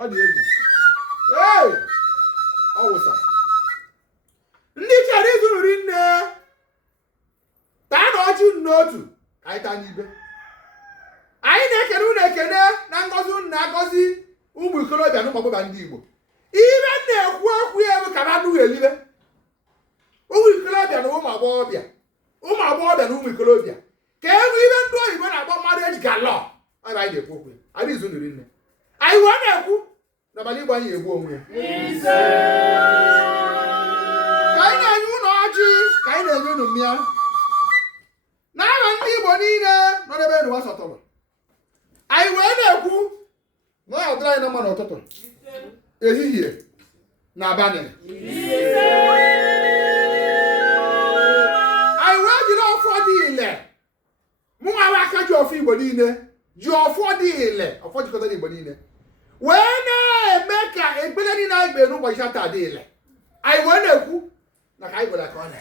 ọ dị egwu. Ee, ọ wụsa. Ndị chere izu nri nne taa na ọjị n'otu ka anyị taa n'ibe. Anyị na-ekene unu ekene na ngọzi unu na-agọzi ụmụ ikolobịa na ụmụ agbọghọ ndị Igbo. Ibe na-ekwu okwu ya bụ ka na-adụghị elibe. Ụmụ ikolobịa na ụmụ agbọghọbịa na ụmụ ikolobịa ka ebe ibe ndị oyibo na-agba mmadụ eji galọ anyị na-ekwu okwu ya. Anyị izu nri nne. Anyị wee na-ekwu n'abalị Igbo anyị egbu onwe ya. Ka anyị na-enye unu ọjị ka anyị na-enye unu mmịa n'aha ndị Igbo niile nọ n'ebe n'ụwa sọtọrọ. Anyị wee na-ekwu na ọ dịrị anyị na mma n'ụtụtụ, ehihie na abalị. Anyị wee jiri ọfọ dị ile mụ nwa Akajiofo Igbo niile ji ọfọ dị ile ọfọ jikọtara Igbo niile wee na-eme ka ekpere niile anyị kpere n'ụbọchị taa dị ile. Anyị wee na-ekwu na ka anyị gwara ka ọ na